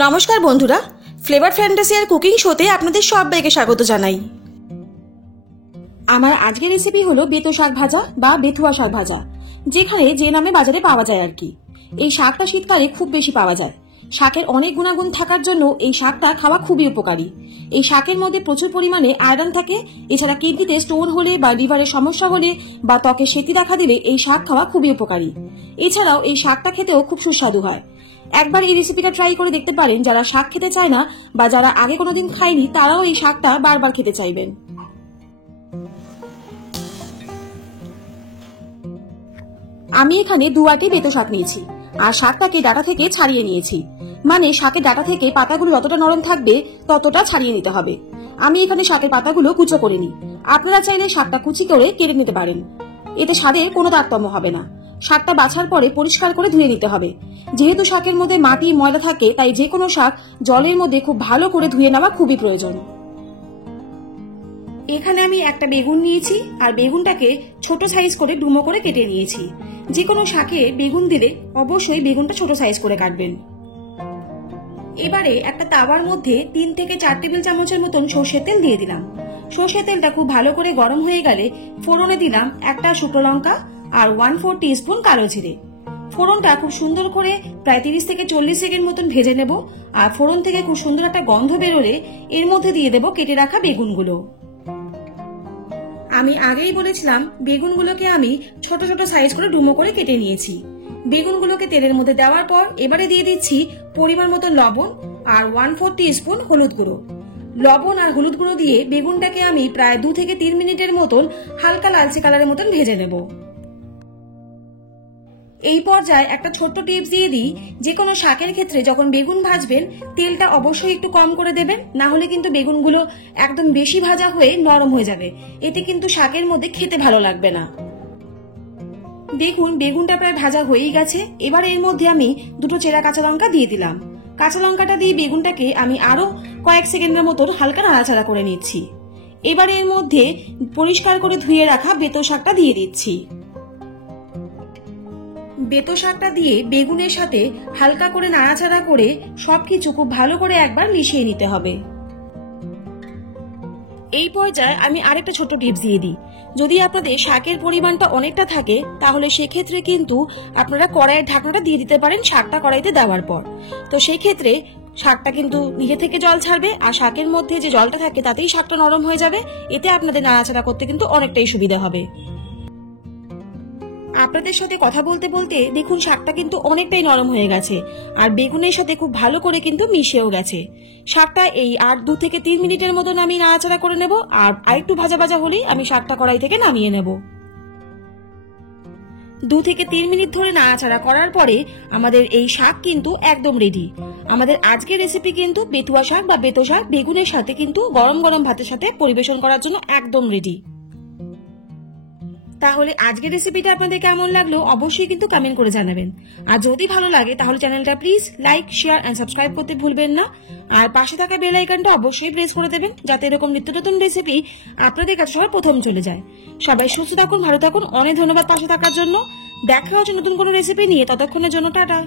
নমস্কার বন্ধুরা, flavour fantasy আর cooking শোতে আপনাদের সবাইকে স্বাগত জানাই। আমার আজকের রেসিপি হলো বেতো শাক ভাজা বা বেথুয়া শাক ভাজা, যেখানে যে নামে বাজারে পাওয়া যায় আর কি। এই শাকটা শীতকালে খুব বেশি পাওয়া যায়। শাকের অনেক গুণাগুণ থাকার জন্য এই শাকটা খাওয়া খুবই উপকারী। এই শাকের মধ্যে প্রচুর পরিমাণে আয়রন থাকে। এছাড়া কিডনিতে স্টোন হলে বা লিভারের সমস্যা হলে বা ত্বকে সেতি দেখা দিলে এই শাক খাওয়া খুবই উপকারী। এছাড়াও এই শাকটা খেতেও খুব সুস্বাদু হয়। একবার এই রেসিপিটা ট্রাই করে দেখতে পারেন। যারা শাক খেতে চায় না বা যারা আগে কোনোদিন খায়নি তারাও এই শাকটা বারবার খেতে চাইবেন। আমি এখানে 2 আটি বেতো শাক নিয়েছি আর শাকটাকে ডাটা থেকে ছাড়িয়ে নিয়েছি। মানে শাকের ডাটা থেকে পাতাগুলো যতটা নরম থাকবে ততটা ছাড়িয়ে নিতে হবে। আমি এখানে শাকের পাতাগুলো কুচো করে নিই। আপনারা চাইলে শাকটা কুচি করে কেটে নিতে পারেন, এতে স্বাদে কোনো তারতম্য হবে না। শাকটা বাছার পরে পরিষ্কার করে ধুয়ে নিতে হবে। যেহেতু শাকের মধ্যে মাটি ময়লা থাকে, তাই যে কোনো শাক জলের মধ্যে খুব ভালো করে ধুয়ে নেওয়া খুবই প্রয়োজন। এখানে আমি একটা বেগুন নিয়েছি আর বেগুনটাকে ছোট সাইজ করে ডুমো করে কেটে নিয়েছি। যে কোনো শাকে বেগুন দিলে অবশ্যই বেগুনটা ছোট সাইজ করে কাটবেন। এবারে একটা তাওয়ার মধ্যে 3 থেকে 4 টেবিল চামচের মতন সর্ষের তেল দিয়ে দিলাম। সর্ষের তেলটা খুব ভালো করে গরম হয়ে গেলে ফোড়নে দিলাম একটা শুকনো লঙ্কা আর 1/4 টিস্পুন কালো জিরে। ফোড়নটা খুব সুন্দর করে প্রায় 30 থেকে 40 সেকেন্ড মতন ভেজে নেব। আর ফোড়ন থেকে খুব সুন্দর একটা গন্ধ বেরোলে এর মধ্যে দিয়ে দেব কেটে রাখা বেগুনগুলো। আমি আগেই বলেছিলাম বেগুনগুলোকে আমি ছোট ছোট সাইজ করে ডুমো করে কেটে নিয়েছি। বেগুনগুলোকে তেলের মধ্যে দেওয়ার পর এবারে দিয়ে দিচ্ছি পরিমাণ মতো লবণ আর 1/4 টিস্পুন হলুদ গুঁড়ো। লবণ আর হলুদ গুঁড়ো দিয়ে বেগুনটাকে আমি প্রায় 2 থেকে 3 মিনিটের মতন হালকা লালচে কালারের মতন ভেজে নেব। এই পর্যায়ে একটা ছোট্ট টিপস দিয়ে দিই, যে কোনো শাকের ক্ষেত্রে যখন বেগুন ভাজবেন তেলটা অবশ্যই একটু কম করে দেবেন, না হলে কিন্তু বেগুনগুলো একদম বেশি ভাজা হয়ে নরম হয়ে যাবে। এতে কিন্তু শাকের মধ্যে খেতে ভালো লাগবে না। দেখুন বেগুনটা প্রায় ভাজা হয়েই গেছে। এবার এর মধ্যে আমি 2টো চেরা কাঁচা লঙ্কা দিয়ে দিলাম। কাঁচা লঙ্কাটা দিয়ে বেগুনটাকে আমি আরো কয়েক সেকেন্ডের মতন হালকা নাড়াচাড়া করে নিচ্ছি। এবার এর মধ্যে পরিষ্কার করে ধুয়ে রাখা বেতো শাকটা দিয়ে দিচ্ছি। বেতো শাকটা দিয়ে বেগুনের সাথে হালকা করে নাড়াচাড়া করে সবকিছু খুব ভালো করে একবার মিশিয়ে নিতে হবে। এই পর্যায়ে আমি আরেকটা ছোট্ট টিপস দিয়ে দিই, যদি আপনাদের শাকের পরিমাণটা অনেকটা থাকে তাহলে সেক্ষেত্রে কিন্তু আপনারা কড়াইয়ের ঢাকনাটা দিয়ে দিতে পারেন শাকটা কড়াইতে দেওয়ার পর। তো সেই ক্ষেত্রে শাকটা কিন্তু নিজে থেকে জল ছাড়বে আর শাকের মধ্যে যে জলটা থাকে তাতেই শাকটা নরম হয়ে যাবে। এতে আপনাদের নাড়াচাড়া করতে কিন্তু অনেকটাই সুবিধা হবে। আপনাদের সাথে কথা বলতে বলতে দেখুন শাকটা কিন্তু অনেকটাই নরম হয়ে গেছে আর বেগুনের সাথে খুব ভালো করে কিন্তু মিশেও গেছে। শাকটা এই আর 2 থেকে 3 মিনিটের মতন আমি নাড়াচাড়া করে নেব। আর আরেকটু ভাজা ভাজা হলেই আমি শাকটা কড়াই থেকে নামিয়ে নেব। 2 থেকে 3 মিনিট ধরে নাড়াচাড়া করার পরে আমাদের এই শাক কিন্তু একদম রেডি। আমাদের আজকের রেসিপি কিন্তু বেতুয়া শাক বা বেতো শাক বেগুনের সাথে কিন্তু গরম গরম ভাতের সাথে পরিবেশন করার জন্য একদম রেডি। তাহলে আজকের রেসিপিটা আপনাদের কেমন লাগলো অবশ্যই কিন্তু কমেন্ট করে জানাবেন। আর যদি ভালো লাগে তাহলে চ্যানেলটা please like, share and subscribe করতে ভুলবেন না। আর পাশে থাকা বেল আইকনটা অবশ্যই প্রেস করে দেবেন, যাতে এরকম নিত্য নতুন রেসিপি আপনাদের কাছে সবার প্রথম চলে যায়। সবাই সুস্থ থাকুন, ভালো থাকুন। অনেক ধন্যবাদ পাশে থাকার জন্য। দেখা হচ্ছে নতুন কোনো রেসিপি নিয়ে, ততক্ষণের জন্য টাটা।